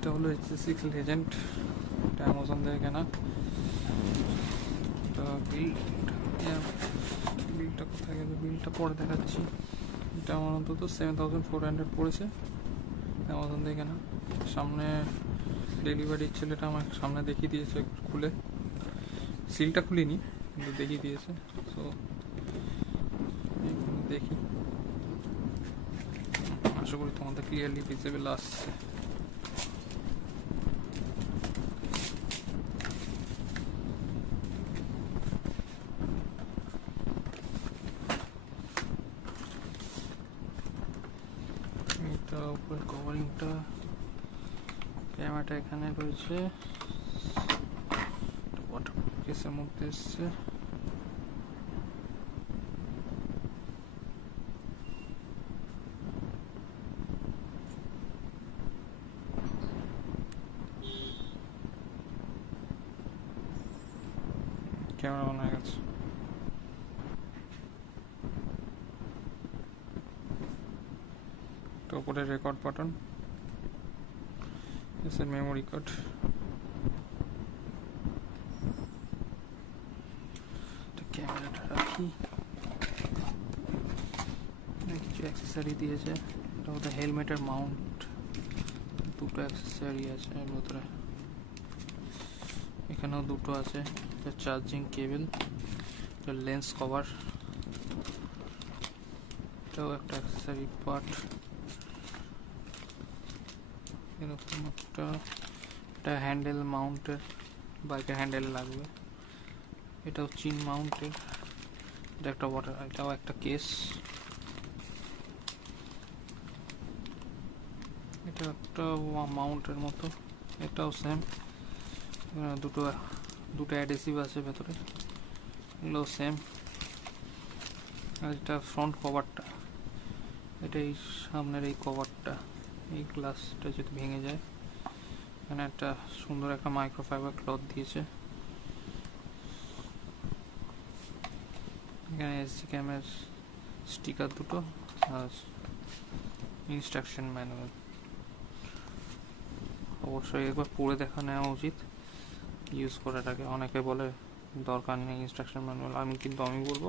এটা হলো SJ6 legend, এটা অ্যামাজন থেকে কেনা। বিলটা কোথায় গেছে, বিলটা পরে দেখাচ্ছি। এটা আমার অন্তত 7400 পড়েছে, অ্যামাজন থেকে কেনা। সামনে ডেলিভারির ছেলেটা আমার সামনে দেখিয়ে দিয়েছে খুলে, সিলটা খুলিনি কিন্তু দেখিয়ে দিয়েছে। সো দেখি, আশা করি তোমাদের ক্লিয়ারলি ভিজিবল আসছে। এটা উপরে কভারিংটা, ক্যামেরাটা এখানে রয়েছে, ওয়াটারপ্রুফ কেসের মধ্যে এসছে। ক্যামেরা অন হয়ে গেছে। তো উপরে রেকর্ড বাটন, এসে মেমোরি কার্ড, ক্যামেরাটা রাখি। কিছু অ্যাক্সেসরি দিয়েছে, এটা ওদের হেলমেটের মাউন্ট, দুটো অ্যাক্সেসরি আছে এর ভিতরে। এখানেও দুটো আছে, চার্জিং কেবল, লেন্স কভার, এটাও একটা অ্যাক্সেসরি পার্ট। এরকম একটা হ্যান্ডেল মাউন্টের, বাইকের হ্যান্ডেলে লাগবে। এটাও চিন মাউন্টের, এটা একটা ওয়াটার, এটাও একটা কেস। এটা একটা মাউন্টের মতো, এটাও সেম। দুটো অ্যাডহেসিভ আছে ভেতরে, এগুলো সেম। আর এটা ফ্রন্ট কভারটা, এটা এই সামনের এই কভারটা, এই গ্লাসটা যদি ভেঙে যায়, এখানে একটা সুন্দর একটা মাইক্রোফাইবার ক্লথ দিয়েছে। এখানে SJCam এর স্টিকার দুটো আর ইনস্ট্রাকশন ম্যানুয়াল। অবশ্যই একবার পড়ে দেখা নেওয়া উচিত ইউজ করার আগে। অনেকে বলে দরকার নেই ইনস্ট্রাকশন ম্যানুয়াল, আমি বলবো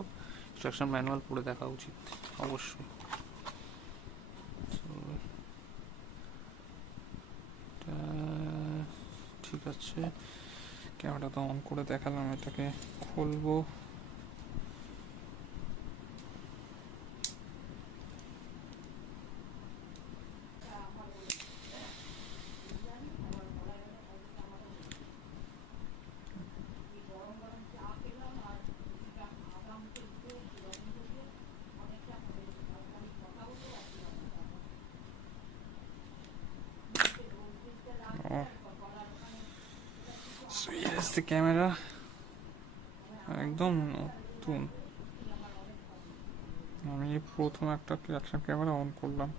ইনস্ট্রাকশন ম্যানুয়াল পড়ে দেখা উচিত অবশ্যই। ঠিক আছে, ক্যামেরা তো অন করে দেখালাম, এটাকে খুলবো। ক্যামেরা একদম নতুন, আমি প্রথম একটা অ্যাকশন ক্যামেরা অন করলাম।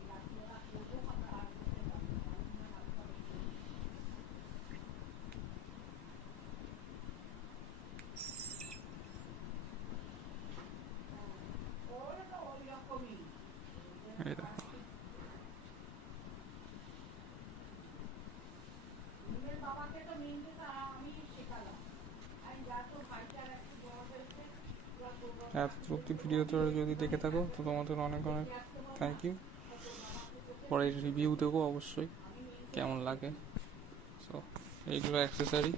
এই দেখো, এতটুকু ভিডিওটা যদি দেখে থাকো তো তোমাদের অনেক অনেক থ্যাংক ইউ। পরে রিভিউ দেবো অবশ্যই কেমন লাগে। সো এইগুলো অ্যাক্সেসরি।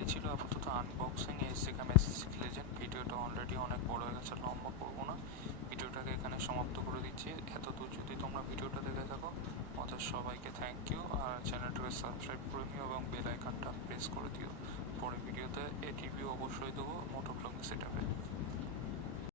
এই ছিল আপাতত আনবক্সিং SJCam SJ6 লেজেন্ড। ভিডিওটা অলরেডি অনেক বড় হয়ে গেছে, লম্বা করবো না, ভিডিওটাকে এখানে সমাপ্ত করে দিচ্ছি। এতদূর যদি তোমরা ভিডিওটা দেখে থাকো তোমাদের সবাইকে থ্যাংক ইউ। আর চ্যানেলটাকে সাবস্ক্রাইব করে নিও এবং বেল আইকনটা প্রেস করে দিও। পরে ভিডিওতে রিভিউ অবশ্যই দেবো মোটো ব্লগিং সেটআপে।